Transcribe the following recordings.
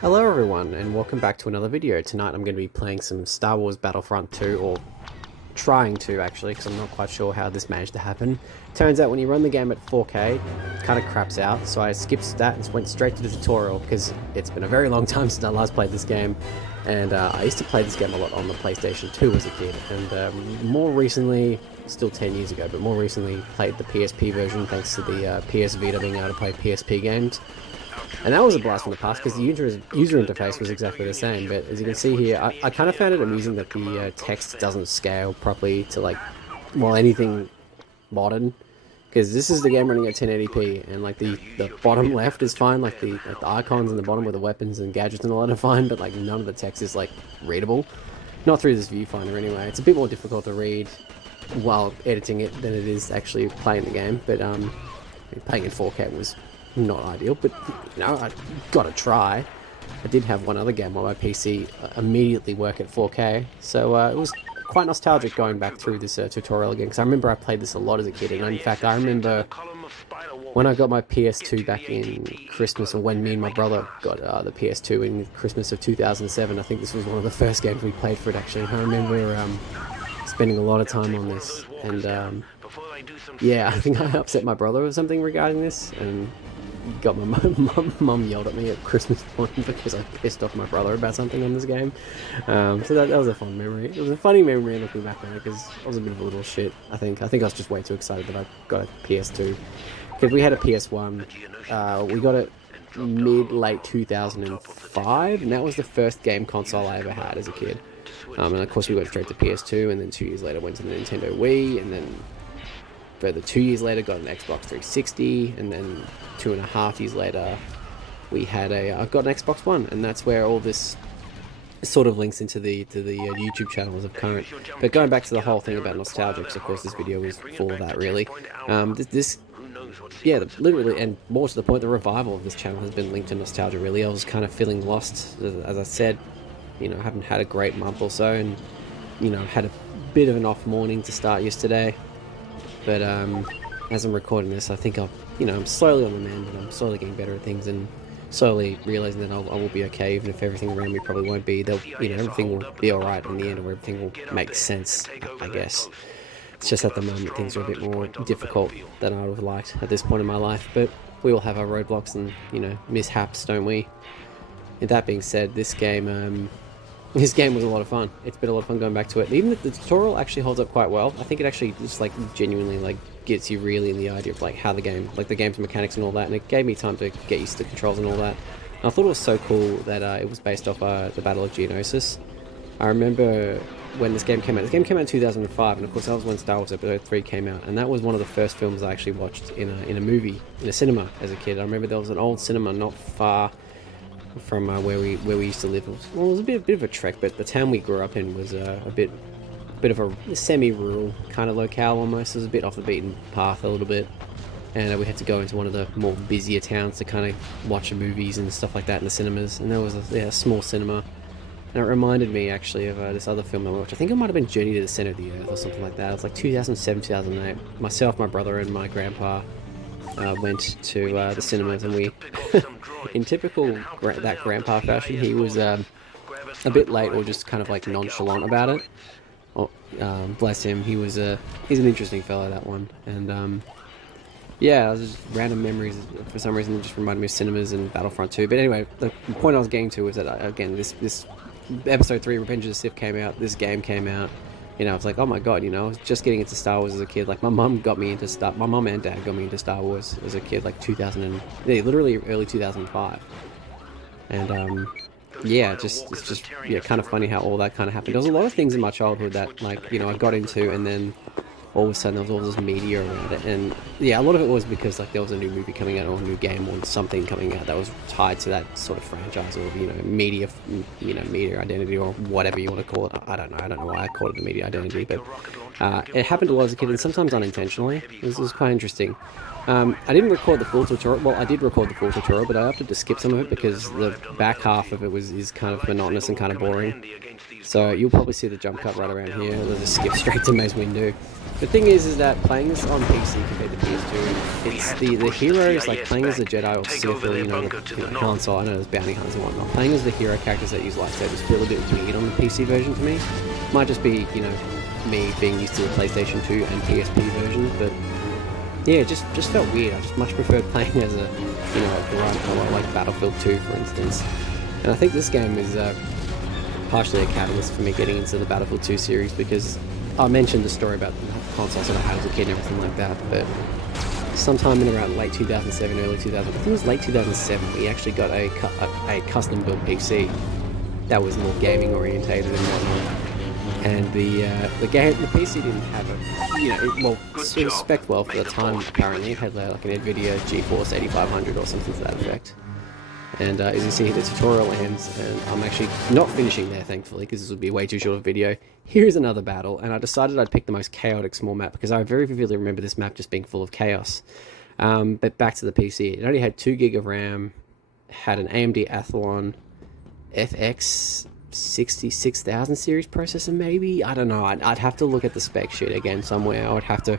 Hello everyone, and welcome back to another video. Tonight I'm going to be playing some Star Wars Battlefront 2, or trying to actually, because I'm not quite sure how this managed to happen. Turns out when you run the game at 4K, it kind of craps out, so I skipped that and went straight to the tutorial, because it's been a very long time since I last played this game, and I used to play this game a lot on the PlayStation 2 as a kid, and more recently, still 10 years ago, but more recently played the PSP version thanks to the PS Vita being able to play PSP games. And that was a blast from the past because the user interface was exactly the same, but as you can see here, I kind of found it amusing that the text doesn't scale properly to well, anything modern, because this is the game running at 1080p, and the bottom left is fine, the icons in the bottom with the weapons and gadgets and all that are fine, but none of the text is readable. Not through this viewfinder anyway. It's a bit more difficult to read while editing it than it is actually playing the game, but playing in 4K was not ideal, but I gotta try. I did have one other game on my PC immediately work at 4K, so it was quite nostalgic going back through this tutorial again, because I remember I played this a lot as a kid, and in fact I remember when I got my PS2 back in Christmas, or when me and my brother got the PS2 in Christmas of 2007, I think this was one of the first games we played for it actually, and I remember spending a lot of time on this, and yeah, I think I upset my brother or something regarding this, and got my mum yelled at me at Christmas point because I pissed off my brother about something on this game. So that was a fun memory. It was a funny memory looking back on it because I was a bit of a little shit. I think I was just way too excited that I got a PS2. Because we had a PS1, we got it late 2005, and that was the first game console I ever had as a kid. And of course we went straight to PS2, and then 2 years later went to the Nintendo Wii, and then further 2 years later got an Xbox 360, and then 2.5 years later we had I got an Xbox One, and that's where all this sort of links into the YouTube channels of current. But going back to the whole thing about nostalgia, because of course this video is full of that really. Yeah, literally, and more to the point, the revival of this channel has been linked to nostalgia really. I was kind of feeling lost, as I said, I haven't had a great month or so, and had a bit of an off morning to start yesterday. But as I'm recording this, I think I'm slowly on the mend, and I'm slowly getting better at things, and slowly realizing that I will be okay, even if everything around me probably won't be. Everything will be alright in the end, or everything will make sense, I guess. It's just at the moment things are a bit more difficult than I would have liked at this point in my life, but we all have our roadblocks and, mishaps, don't we? And that being said, this game was a lot of fun. It's been a lot of fun going back to it. Even the tutorial actually holds up quite well. I think it actually just genuinely gets you really in the idea of how the game, the game's mechanics and all that. And it gave me time to get used to the controls and all that. And I thought it was so cool that it was based off the Battle of Geonosis. I remember when this game came out. This game came out in 2005, and of course that was when Star Wars Episode 3 came out. And that was one of the first films I actually watched in a movie, in a cinema as a kid. I remember there was an old cinema not far from where we used to live. It was a bit of a trek, but the town we grew up in was a bit of a semi-rural kind of locale almost. It was a bit off the beaten path a little bit, and we had to go into one of the more busier towns to kind of watch movies and stuff like that in the cinemas. And there was a small cinema, and it reminded me actually of this other film I watched. I think it might have been Journey to the Center of the Earth or something like that. It was 2007, 2008. Myself, my brother, and my grandpa went to the cinemas, and we, in typical that grandpa fashion, he was a bit late or just kind of nonchalant about it. Oh, bless him. He's an interesting fellow, that one. And yeah, it was just random memories for some reason. It just reminded me of cinemas and Battlefront 2. But anyway, the point I was getting to was that again, this Episode 3, Revenge of the Sith came out. This game came out. It's oh my god, I was just getting into Star Wars as a kid. My mum and dad got me into Star Wars as a kid, literally early 2005. And yeah, it's just kind of funny how all that kind of happened. There was a lot of things in my childhood that I got into, and then all of a sudden there was all this media around it, and yeah, a lot of it was because there was a new movie coming out, or a new game, or something coming out that was tied to that sort of franchise, or media identity, or whatever you want to call it. I don't know why I called it a media identity, but it happened a lot as a kid, and sometimes unintentionally. This was quite interesting. I didn't record the full tutorial. Well, I did record the full tutorial, but I opted to skip some of it because the back half of it is kind of monotonous and kind of boring. So you'll probably see the jump cut right around here. They'll just skip straight to Maze Windu. The thing is that playing this on PC compared to PS2, it's the heroes, like playing as the Jedi or Sith or, Han Solo, I know there's bounty hunters and whatnot. Playing as the hero characters that use lightsabers feel a bit weird on the PC version to me. Might just be, me being used to the PlayStation 2 and PSP versions, but yeah, it just felt weird. I just much preferred playing as a, a grunt or like Battlefield 2, for instance. And I think this game is partially a catalyst for me getting into the Battlefield 2 series, because I mentioned the story about the consoles that I had as a kid and everything like that, but sometime in around late 2007, early 2000, I think it was late 2007, we actually got a custom built PC that was more gaming orientated and whatnot. And the PC didn't have it spec'd well for the time. Apparently, it had like an NVIDIA GeForce 8500 or something to that effect. And as you see, the tutorial ends, and I'm actually not finishing there, thankfully, because this would be way too short of a video. Here's another battle, and I decided I'd pick the most chaotic small map, because I very vividly remember this map just being full of chaos. But back to the PC, it only had 2 gig of RAM, had an AMD Athlon FX 66000 series processor, maybe? I don't know, I'd have to look at the spec sheet again somewhere. I would have to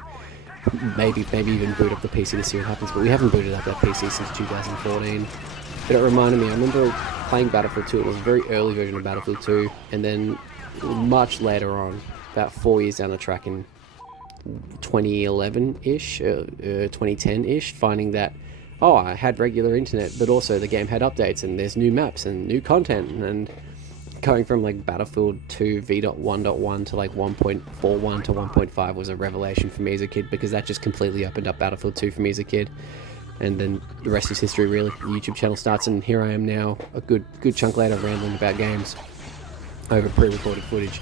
maybe even boot up the PC to see what happens, but we haven't booted up that PC since 2014. But it reminded me, I remember playing Battlefield 2, it was a very early version of Battlefield 2, and then much later on, about 4 years down the track in 2011-ish, 2010-ish, finding that, I had regular internet, but also the game had updates, and there's new maps and new content, and going from like Battlefield 2 V.1.1 to like 1.41 to 1.5 was a revelation for me as a kid, because that just completely opened up Battlefield 2 for me as a kid. And then the rest is history, really. The YouTube channel starts, and here I am now, a good chunk later, rambling about games over pre-recorded footage.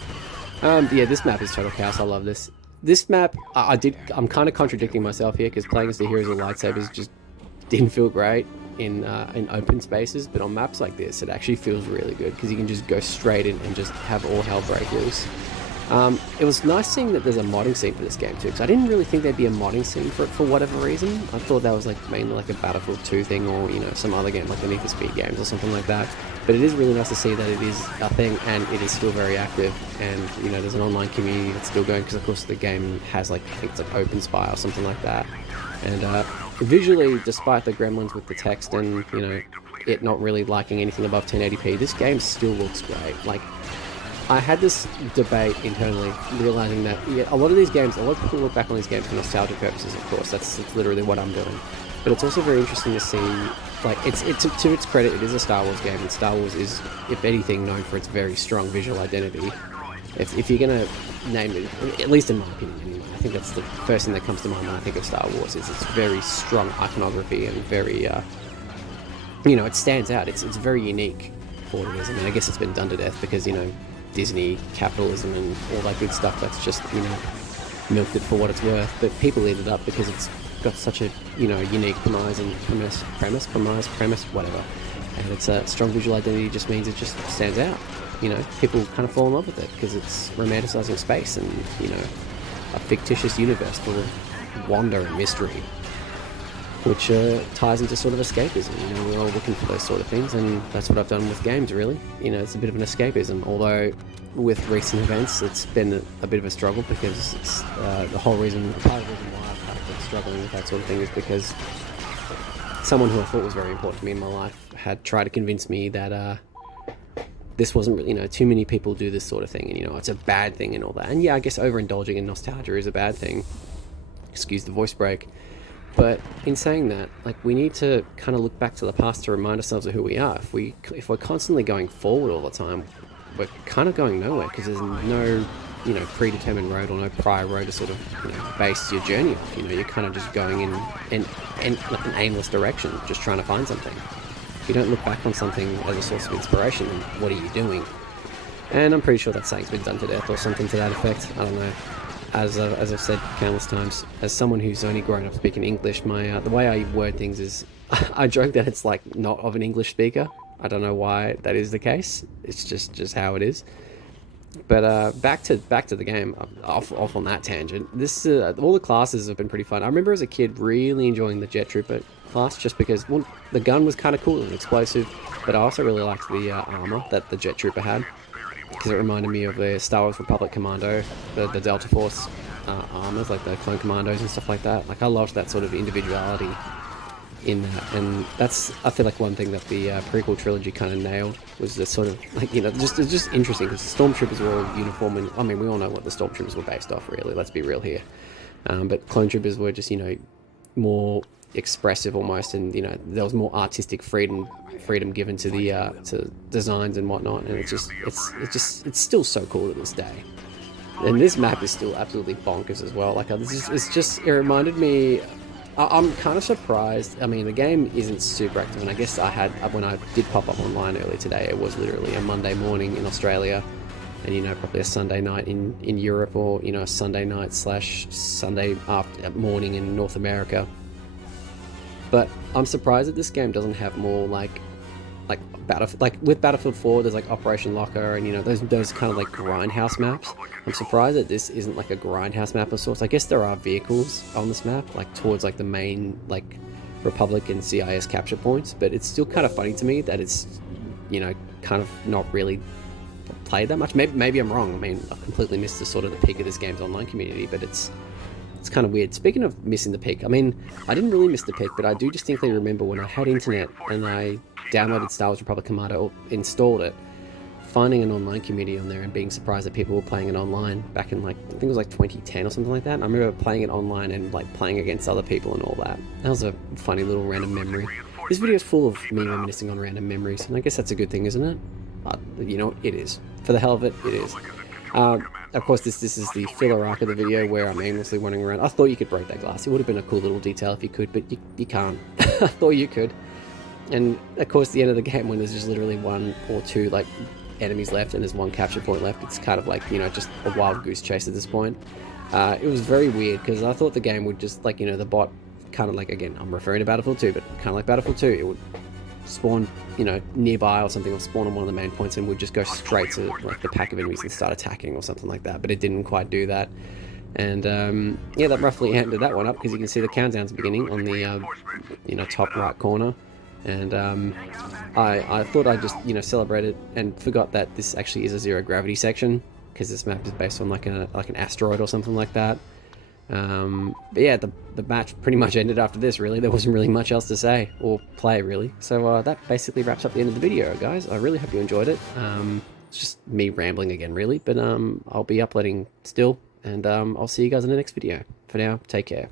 Yeah, this map is total chaos. I love this. This map, I'm kind of contradicting myself here, because playing as the heroes with lightsabers just didn't feel great in open spaces, but on maps like this, it actually feels really good, because you can just go straight in and just have all hell break loose. It was nice seeing that there's a modding scene for this game too, because I didn't really think there'd be a modding scene for it for whatever reason. I thought that was like mainly like a Battlefield 2 thing, or some other game like the Need for Speed games or something like that. But it is really nice to see that it is a thing, and it is still very active, and there's an online community that's still going, because of course the game has like, I think it's like Open Spy or something like that. And visually, despite the gremlins with the text and it not really liking anything above 1080p, this game still looks great. Like, I had this debate internally, realizing that a lot of these games, a lot of people look back on these games for nostalgia purposes, of course. That's literally what I'm doing. But it's also very interesting to see, like, it's to its credit, it is a Star Wars game, and Star Wars is, if anything, known for its very strong visual identity. If you're gonna name it, at least in my opinion anyway, I think that's the first thing that comes to mind when I think of Star Wars, is its very strong iconography and very, it stands out. It's very unique for what it is. I mean, I guess it's been done to death because, Disney, capitalism, and all that good stuff that's just, milked it for what it's worth. But people eat it up because it's got such a, unique premise, whatever. And it's a strong visual identity, just means it just stands out. People kind of fall in love with it because it's romanticizing space and, a fictitious universe full of wonder and mystery, which ties into sort of escapism. We're all looking for those sort of things, and that's what I've done with games, really. It's a bit of an escapism, although with recent events it's been a bit of a struggle, because it's, part of the reason why I've kind of been struggling with that sort of thing is because someone who I thought was very important to me in my life had tried to convince me that this wasn't really, too many people do this sort of thing, and it's a bad thing and all that. And yeah, I guess overindulging in nostalgia is a bad thing. Excuse the voice break. But in saying that, like, we need to kind of look back to the past to remind ourselves of who we are. If we're constantly going forward all the time, we're kind of going nowhere, because there's no, predetermined road or no prior road to sort of, base your journey off. You're kind of just going in an aimless direction, just trying to find something. If you don't look back on something as a source of inspiration, then what are you doing? And I'm pretty sure that saying's been done to death or something to that effect. I don't know. As I've said countless times, as someone who's only grown up speaking English, the way I word things is, I joke that it's like not of an English speaker. I don't know why that is the case. It's just how it is. But back to the game. Off on that tangent. This all the classes have been pretty fun. I remember as a kid really enjoying the Jet Trooper class, just because the gun was kind of cool and explosive, but I also really liked the armor that the Jet Trooper had. because it reminded me of the Star Wars Republic Commando, the Delta Force armors, like the clone commandos and stuff like that. Like I loved that sort of individuality in that, and that's, I feel like, one thing that the prequel trilogy kind of nailed was the sort of, like, you know, it's just interesting because the stormtroopers were all uniform, and I mean we all know what the stormtroopers were based off, really, let's be real here. But clone troopers were just, you know, more expressive almost, and you know there was more artistic freedom given to the to designs and whatnot, and it's still so cool to this day. And this map is still absolutely bonkers as well. Like it reminded me. I'm kind of surprised. I mean, the game isn't super active, and I guess when I did pop up online earlier today, it was literally a Monday morning in Australia, and you know, probably a Sunday night in Europe, or you know, a Sunday night / Sunday morning in North America. But I'm surprised that this game doesn't have more like with Battlefield 4, there's like Operation Locker, and you know, those kind of like grindhouse maps. I'm surprised that this isn't like a grindhouse map of sorts. I guess there are vehicles on this map, like towards like the main like Republic and CIS capture points, but it's still kind of funny to me that it's, you know, kind of not really played that much. Maybe I'm wrong. I mean, I've completely missed the sort of the peak of this game's online community, but it's kind of weird. Speaking of missing the peak, I mean, I didn't really miss the peak, but I do distinctly remember when I had internet and I downloaded Star Wars Republic Commando, or installed it, finding an online community on there and being surprised that people were playing it online back in, like, I think it was like 2010 or something like that. I remember playing it online and like playing against other people and all that. That was a funny little random memory. This video is full of me reminiscing on random memories, and I guess that's a good thing, isn't it? You know, it is. For the hell of it, it is. Of course, this is the filler arc of the video where I'm aimlessly running around. I thought you could break that glass. It would have been a cool little detail if you could, but you can't. I thought you could. And of course, the end of the game, when there's just literally one or two like enemies left and there's one capture point left, it's kind of like, you know, just a wild goose chase at this point. It was very weird because I thought the game would just, like, you know, the bot kind of like, again, I'm referring to Battlefield 2, but kind of like Battlefield 2, it would spawn, you know, nearby or something, or spawn on one of the main points and would just go straight to like the pack of enemies and start attacking or something like that, but it didn't quite do that. And yeah, that roughly ended that one up, because you can see the countdowns beginning on the you know, top right corner. And I thought I'd just, you know, celebrate it, and forgot that this actually is a zero gravity section, because this map is based on like an asteroid or something like that. But yeah, the match pretty much ended after this, really. There wasn't really much else to say or play, really. So that basically wraps up the end of the video, guys. I really hope you enjoyed it. It's just me rambling again, really, but I'll be uploading still, and I'll see you guys in the next video. For now, take care.